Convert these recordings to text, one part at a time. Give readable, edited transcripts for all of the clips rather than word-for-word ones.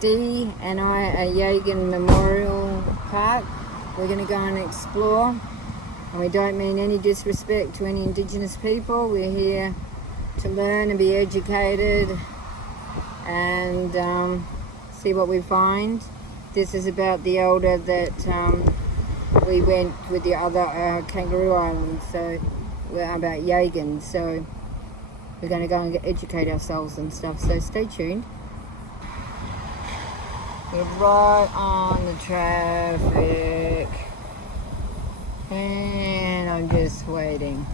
Dee and I are at Yagan Memorial Park. We're going to go and explore, and we don't mean any disrespect to any Indigenous people. We're here to learn and be educated and see what we find. This is about the elder that we went with the other kangaroo islands, so we're about Yagan, so we're going to go and educate ourselves and stuff, so stay tuned. We're right on the traffic and I'm just waiting.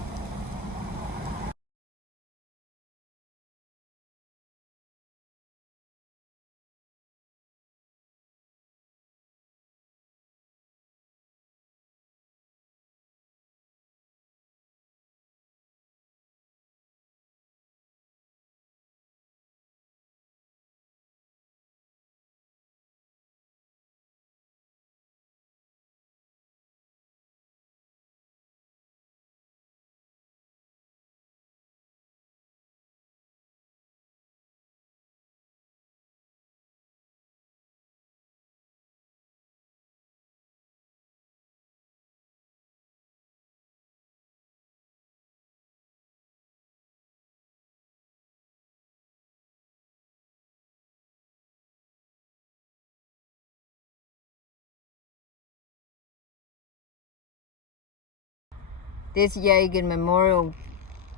This Yagan Memorial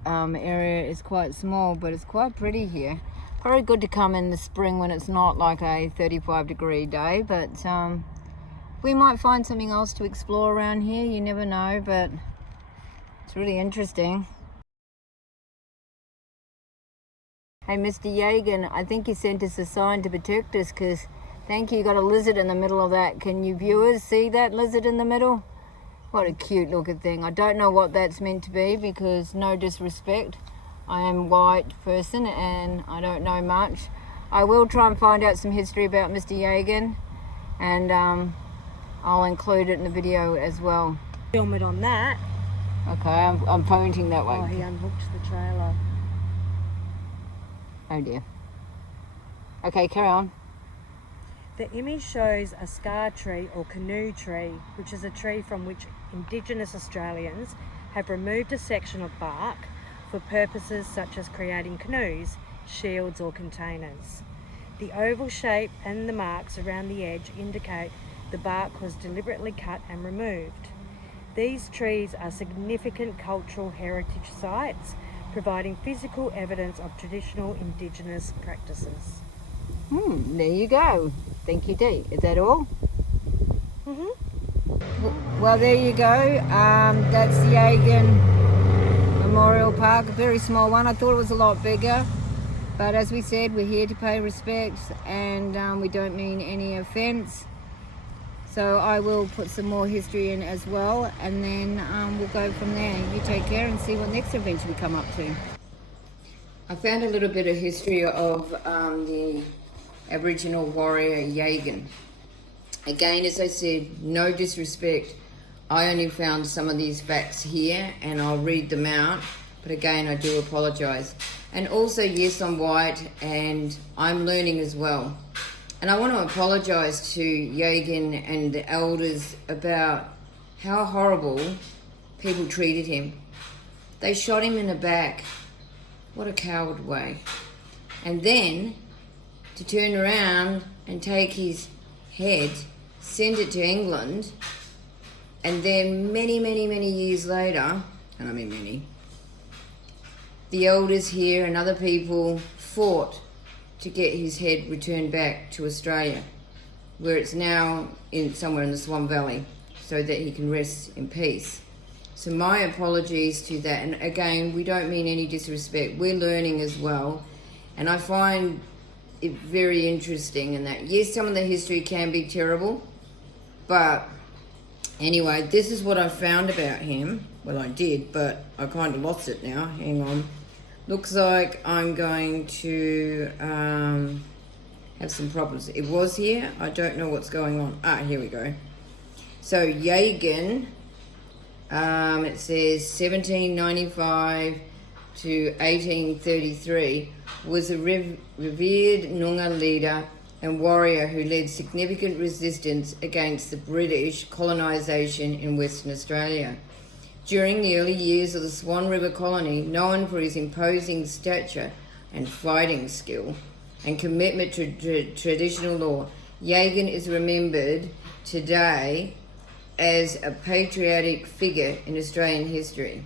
area is quite small, but it's quite pretty here. Probably good to come in the spring when it's not like a 35-degree day, but we might find something else to explore around here. You never know, but it's really interesting. Hey, Mr. Yagan, I think you sent us a sign to protect us because, thank you, got a lizard in the middle of that. Can you viewers see that lizard in the middle? What a cute looking thing. I don't know what that's meant to be because, no disrespect, I am a white person and I don't know much. I will try and find out some history about Mr. Yagan, and I'll include it in the video as well. Film it on that. Okay, I'm pointing that way. Oh, he unhooked the trailer. Oh dear. Okay, carry on. The image shows a scar tree or canoe tree, which is a tree from which Indigenous Australians have removed a section of bark for purposes such as creating canoes, shields or containers. The oval shape and the marks around the edge indicate the bark was deliberately cut and removed. These trees are significant cultural heritage sites, providing physical evidence of traditional Indigenous practices. There you go. Thank you, Dee. Is that all? Well, there you go. That's the Yagan Memorial Park, a very small one. I thought it was a lot bigger, but as we said, we're here to pay respects, and we don't mean any offence. So I will put some more history in as well, and then we'll go from there. You take care and see what next adventure we come up to. I found a little bit of history of the Aboriginal warrior Yagan. Again, as I said, no disrespect. I only found some of these facts here and I'll read them out. But again, I do apologise. And also, yes, I'm white and I'm learning as well. And I want to apologise to Yagan and the elders about how horrible people treated him. They shot him in the back. What a coward way. And then to turn around and take his head, send it to England, and then many, many, many years later, and I mean many, the elders here and other people fought to get his head returned back to Australia, where it's now somewhere in the Swan Valley, so that he can rest in peace. So my apologies to that, and again, we don't mean any disrespect. We're learning as well, and I find it very interesting in that, yes, some of the history can be terrible, but anyway, this is what I found about him. Well, I did, but I kind of lost it now. Hang on. Looks like I'm going to have some problems. It was here. I don't know what's going on. Here we go. So Yagan, it says 1795 to 1833, was a revered Noongar leader and warrior who led significant resistance against the British colonisation in Western Australia. During the early years of the Swan River colony, known for his imposing stature and fighting skill and commitment to traditional law, Yagan is remembered today as a patriotic figure in Australian history.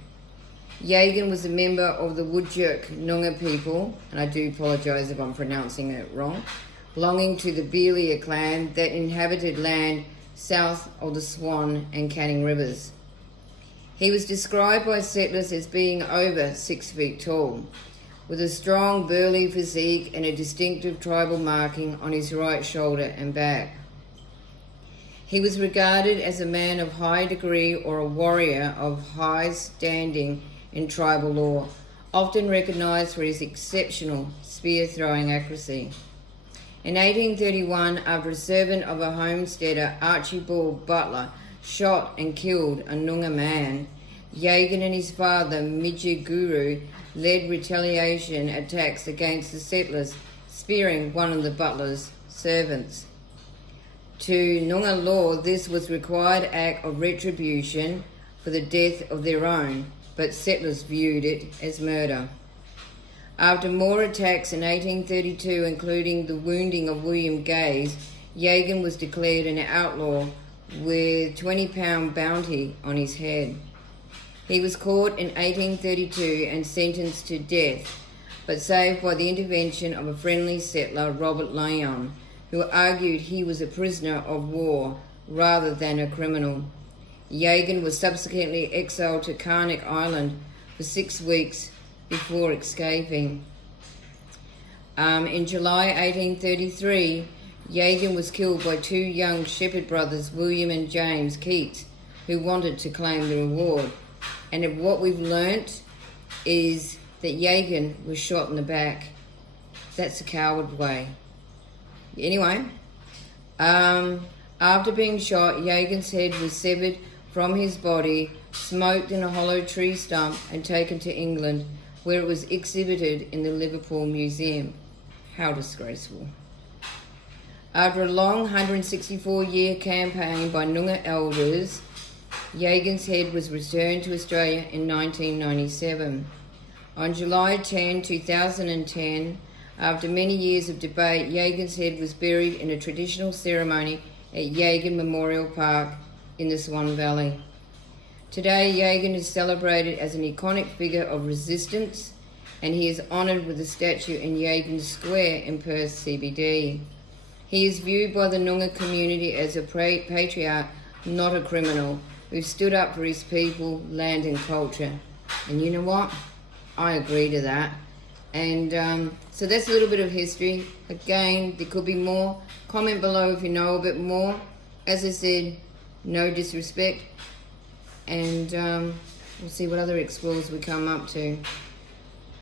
Yagan was a member of the Whadjuk Noongar people, and I do apologise if I'm pronouncing it wrong, belonging to the Belia clan that inhabited land south of the Swan and Canning rivers. He was described by settlers as being over 6 feet tall, with a strong burly physique and a distinctive tribal marking on his right shoulder and back. He was regarded as a man of high degree or a warrior of high standing in tribal law, often recognised for his exceptional spear-throwing accuracy. In 1831, after a servant of a homesteader, Archibald Butler, shot and killed a Noongar man, Yagan and his father, Midjiguru, led retaliation attacks against the settlers, spearing one of the Butler's servants. To Noongar law, this was a required act of retribution for the death of their own, but settlers viewed it as murder. After more attacks in 1832, including the wounding of William Gaze, Yagan was declared an outlaw with £20 bounty on his head. He was caught in 1832 and sentenced to death, but saved by the intervention of a friendly settler, Robert Lyon, who argued he was a prisoner of war rather than a criminal. Yagan was subsequently exiled to Carnac Island for 6 weeks before escaping. In July 1833, Yagan was killed by 2 young shepherd brothers, William and James Keats, who wanted to claim the reward. And what we've learnt is that Yagan was shot in the back. That's a coward way. Anyway, after being shot, Yagan's head was severed from his body, smoked in a hollow tree stump, and taken to England, where it was exhibited in the Liverpool Museum. How disgraceful. After a long 164-year campaign by Noongar elders, Yagan's head was returned to Australia in 1997. On July 10, 2010, after many years of debate, Yagan's head was buried in a traditional ceremony at Yagan Memorial Park in the Swan Valley. Today, Yagan is celebrated as an iconic figure of resistance, and he is honoured with a statue in Yagan Square in Perth CBD. He is viewed by the Noongar community as a patriarch, not a criminal, who stood up for his people, land and culture. And you know what? I agree to that. And so that's a little bit of history. Again, there could be more. Comment below if you know a bit more. As I said, no disrespect. And we'll see what other explorers we come up to.